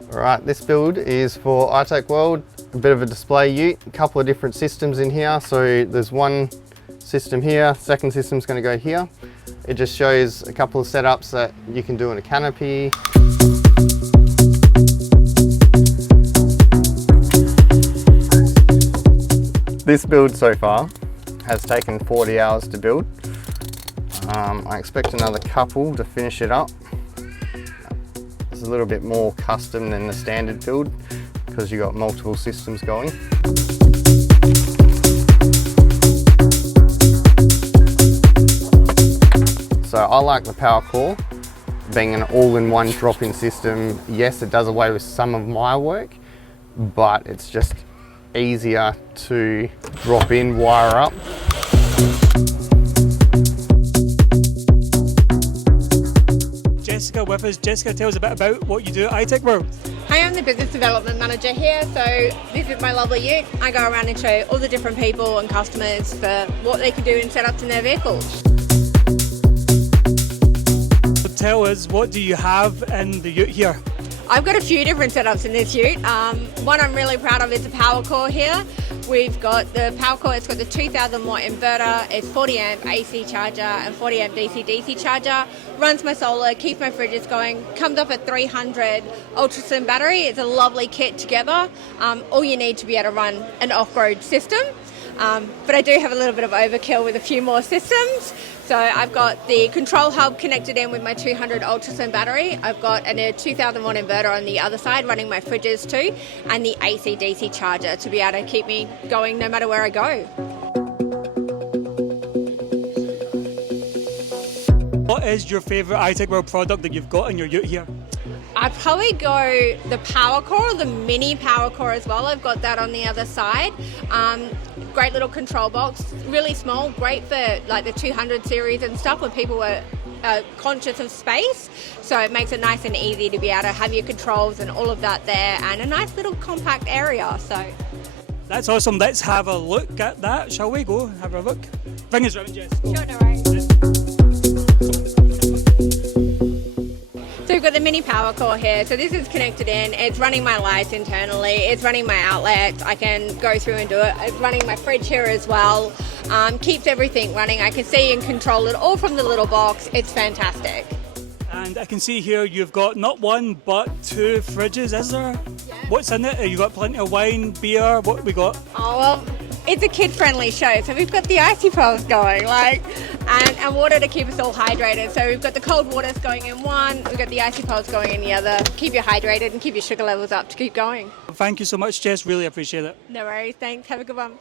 Alright, this build is for iTechworld, a bit of a display ute, a couple of different systems in here. So there's one system here, second system's going to go here. It just shows a couple of setups that you can do in a canopy. This build so far has taken 40 hours to build. I expect another couple to finish it up. It's a little bit more custom than the standard build because you've got multiple systems going. So I like the power core being an all-in-one drop-in system. Yes, it does away with some of my work, but it's just easier to drop in, wire up. Jessica with us. Jessica, tell us a bit about what you do at iTechworld. Hi, I'm the business development manager here. So this is my lovely ute. I go around and show all the different people and customers for what they can do and setups in their vehicles. So tell us, what do you have in the ute here? I've got a few different setups in this ute. One I'm really proud of is the power core here. We've got the power core, it's got the 2000 watt inverter, it's 40 amp AC charger and 40 amp DC charger, runs my solar, keeps my fridges going, comes off a 300 ultra slim battery. It's a lovely kit together. All you need to be able to run an off-road system. But I do have a little bit of overkill with a few more systems. So I've got the control hub connected in with my 200 ultra slim battery. I've got a 2000 watt inverter on the other side running my fridges too, and the AC DC charger to be able to keep me going no matter where I go. What is your favourite iTechworld product that you've got in your ute here? I'd probably go the power core, the mini power core as well. I've got that on the other side. Great little control box, really small, great for like the 200 series and stuff where people are conscious of space. So it makes it nice and easy to be able to have your controls and all of that there, and a nice little compact area. So that's awesome. Let's have a look at that, shall we? Go have a look. Bring us round, Jess. Sure, no worries. So we've got the mini power core here. So this is connected in, it's running my lights internally, it's running my outlets, I can go through and do it. It's running my fridge here as well. Keeps everything running. I can see and control it all from the little box. It's fantastic. And I can see here you've got not one but two fridges, is there? Yeah. What's in it? You got plenty of wine, beer, what have we got? Oh, well, it's a kid-friendly show, so we've got the icy poles going, and water to keep us all hydrated. So we've got the cold waters going in one, we've got the icy poles going in the other. Keep you hydrated and keep your sugar levels up to keep going. Thank you so much, Jess. Really appreciate it. No worries, thanks. Have a good one.